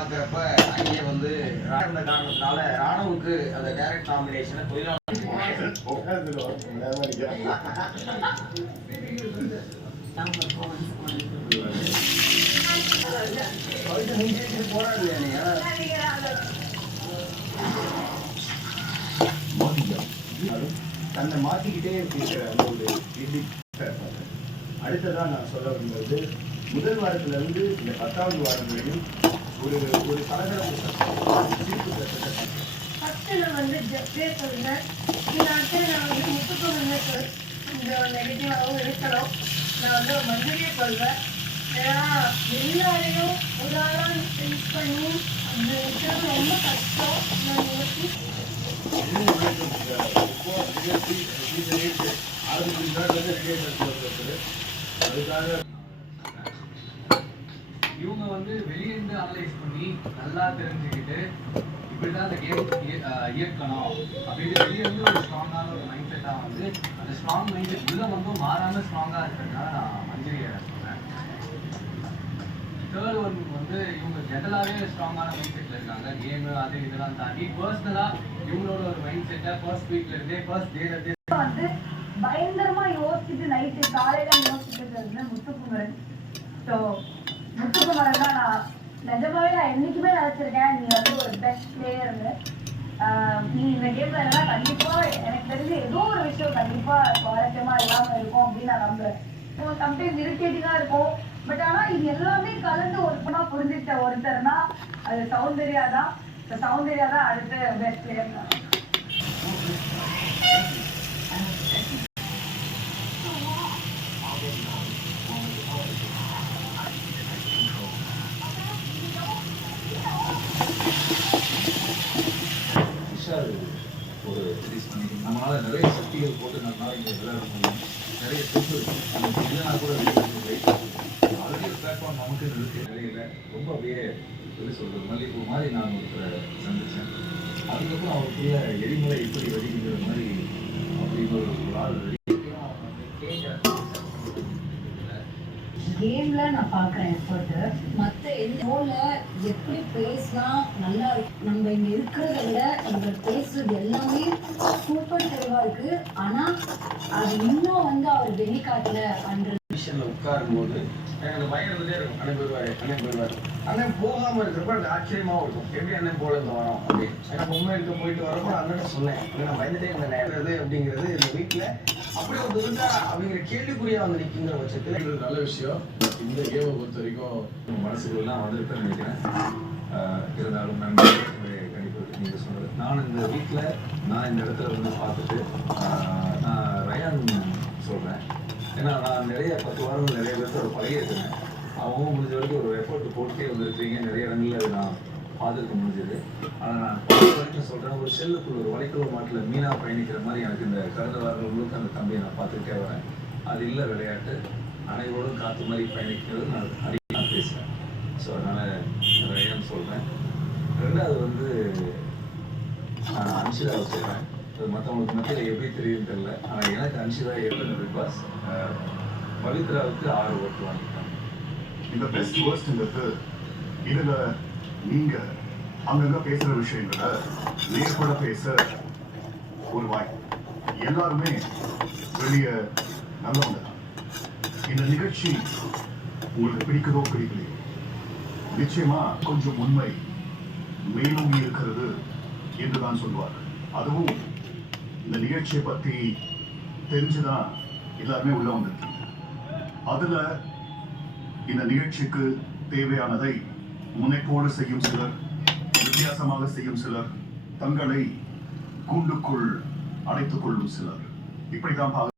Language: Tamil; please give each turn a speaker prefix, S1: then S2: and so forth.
S1: இங்கே வந்து இருந்த காரணத்தினால ராணுவுக்கு அந்த டைரக்ட் நாமினேஷனை தொழிலாளர் நீங்க
S2: தன்னை மாற்றிக்கிட்டே இருக்கிற அந்த ஒரு இது அடுத்ததா நான் சொல்ல விரும்புவது முதல் வாரத்துல இருந்து இந்த பத்தாவது வாரம் வரையும் ஒரு ஒரு கலகலப்பு சத்தம், சிரிப்பு
S3: வந்து ஜெஃப்ரே சொல்லுங்கள் இந்த அடுத்து நான் வந்து முத்துக்குமரனை சொல் கொஞ்சம் நெகட்டிவாகவும் இருக்கணும் நான் வந்து மஞ்சளியே சொல்வேன் ஏன்னா எல்லாரையும் ஒரு ஆளாக ஃபேஸ் பண்ணி அந்த இருக்கிறது ரொம்ப கஷ்டம் நான் நினைச்சு
S2: அதுக்காக
S4: இவங்க வந்து வெளியே வெளியிருந்து அனலைஸ் பண்ணி நல்லா தெரிஞ்சுக்கிட்டு இப்படிதான் அந்த கேம் இயக்கணும். அப்படின்னு வெளியிருந்து ஒரு ஸ்ட்ராங்கான ஒரு மைண்ட் செட்டாக வந்து அந்த ஸ்ட்ராங் மைண்ட் செட் உள்ள வந்து மாறாம ஸ்ட்ராங்காக இருக்கிறதுனால நான் மஞ்சரியை சொன்னேன் தேர்ட் ஒன் வந்து இவங்க ஜென்ரலாகவே ஸ்ட்ராங்கான மைண்ட் செட்டில் இருக்காங்க. கேமு அது இதெல்லாம் தாண்டி பர்சனலாக இவங்களோட ஒரு மைண்ட் செட்டை ஃபர்ஸ்ட் வீக்ல இருந்தே ஃபர்ஸ்ட் டேல இருந்தே
S3: வந்து பயங்கரமா யோசிச்சுட்டு நைட்டு காலையில யோசிச்சுட்டு இருந்த முத்துக்குமரன். ஸோ முத்துக்குமரன் தான் நான் நிஜமாவே நான் என்னைக்குமே நினைச்சிருக்கேன் நீ வந்து ஒரு பெஸ்ட் பிளேயர்னு நீ இந்த கேம்ல எல்லாம் கண்டிப்பா எனக்கு தெரிஞ்சு ஏதோ ஒரு விஷயம் கண்டிப்பா சுவாரஸ்யமா இல்லாம இருக்கும் அப்படின்னு நான் நம்புறேன் சம்டைம்ஸ் இரிட்டேட்டிங்கா இருக்கும் பட் ஆனா இது எல்லாமே கலந்து ஒரு பொண்ணா புரிஞ்சுக்கிட்ட ஒருத்தர்னா அது சௌந்தர்யா தான் இந்த சௌந்தர்யா தான் அடுத்து பெஸ்ட் பிளேயர் தான்
S5: விஷால் ஒரு ரிலீஸ் பண்ணி நம்மளால நிறைய சக்திகள் போட்டு நம்மளால இங்கே விளையாட நிறைய ஸ்டெப் இருக்கு. இல்லைனா கூட ஆல்ரெடி பிளாட்ஃபார்ம் நமக்கு இருக்கு. நிறைய ரொம்ப அப்படியே எப்படி சொல்றது மல்லிகைப்பூ மாதிரி நான் ஒருத்தரை சந்திச்சேன். அதுக்கப்புறம் அவருக்குள்ள எரிமலை எப்படி வெடிக்கிற மாதிரி அப்படின்னு ஒரு ஒரு ஆள்
S6: கேம்ல நான் பார்க்குறேன் எஃபர்ட்டு மற்ற எந்த எப்படி பேசலாம் நல்லா நம்ம இங்க இருக்கிறத விட நம்ம பேசுறது எல்லாமே இருக்கு. ஆனா அது இன்னும் வந்து அவர் வெளிக்காட்டல பண்றது
S1: மிஷன்ல உட்காரும் போது எனக்கு அந்த பயம் இருந்துட்டே இருக்கும். அண்ணன் போயிடுவாரு அண்ணன் போயிடுவாரு. அண்ணன் போகாம இருக்கிறப்ப எனக்கு ஆச்சரியமாவும் இருக்கும். எப்படி அண்ணன் போல இருந்து வரோம் அப்படின்னு எனக்கு உண்மை இருக்க போயிட்டு வரப்போ அண்ணன் சொன்னேன். "அண்ணன், நான் பயந்துட்டே இருந்தேன். நேரது அப்படிங்கிறது இந்த வீட்டுல அப்படி ஒரு இருந்தா அப்படிங்கிற கேள்விக்குறியா வந்து நிற்கிங்கிற பட்சத்துல
S5: இது நல்ல விஷயம். இந்த கேமை பொறுத்த வரைக்கும் நம்ம மனசுக்குள்ளலாம் வந்திருப்பேன்னு நினைக்கிறேன். ஆஹ் இருந்தாலும் நன்றி நீங்கள் சொன்னது. நான் இந்த வீட்டில் நான் இந்த இடத்துல வந்து பார்த்துட்டு நான் ரயான் சொல்கிறேன் ஏன்னா நான் நிறைய பத்து வாரம் நிறைய பேர்த்தோட பழகியிருக்கிறேன். அவங்க முடிஞ்ச வரைக்கும் ஒரு எஃபோர்ட் போட்டே வந்துருக்கீங்க நிறைய இடங்களில் அதை நான் பார்த்துருக்க முடிஞ்சது. ஆனால் நான் வரைக்கும் சொல்கிறேன் ஒரு செல்லுக்குள்ள ஒரு வலைக்குள்ள மாட்டில் மீனாக பயணிக்கிற மாதிரி எனக்கு இந்த கடந்த வாரங்கள் முழுக்க அந்த தம்பியை நான் பார்த்துக்கிட்டே வரேன். அது இல்லை விளையாட்டு. அனைவரோடும் காற்று மாதிரி பயணிக்கிறது நான் அடிக்கடி நான் பேசுகிறேன் ஸோ அதனால் ரயான் சொல்கிறேன் ரெண்டாவது வந்து நான் அன்ஷிதாவை சொல்கிறேன் அது மற்றவங்களுக்கு மத்தியில் எப்படி தெரியும் தெரியல. ஆனால் எனக்கு அன்ஷிதா எப்படி பிகாஸ் பவித்ராவுக்கு ஆறு ஓட்டு வாங்கிட்டாங்க
S7: இந்த பெஸ்ட் வேர்ஸ்ட்ங்கிறது இதில் நீங்கள் அங்கங்கே பேசுகிற விஷயங்களை நேர்பட பேச ஒரு வாய்ப்பு. எல்லாருமே வெளிய நல்லவங்க தான். இந்த நிகழ்ச்சி உங்களுக்கு பிடிக்குதோ பிடிக்கலையோ நிச்சயமா கொஞ்சம் உண்மை மேலோங்கி இருக்கிறது என்றுதான் சொல்வார்கள் அதுவும் இந்த நிகழ்ச்சியை பத்தி தெரிஞ்சுதான் எல்லாருமே உள்ள வந்திருக்கீங்க. அதுல இந்த நிகழ்ச்சிக்கு தேவையானதை முனைப்போடு செய்யும் சிலர் வித்தியாசமாக செய்யும் சிலர் தங்களை கூண்டுக்குள் அடைத்துக் கொள்ளும் சிலர். இப்படித்தான் பார்க்க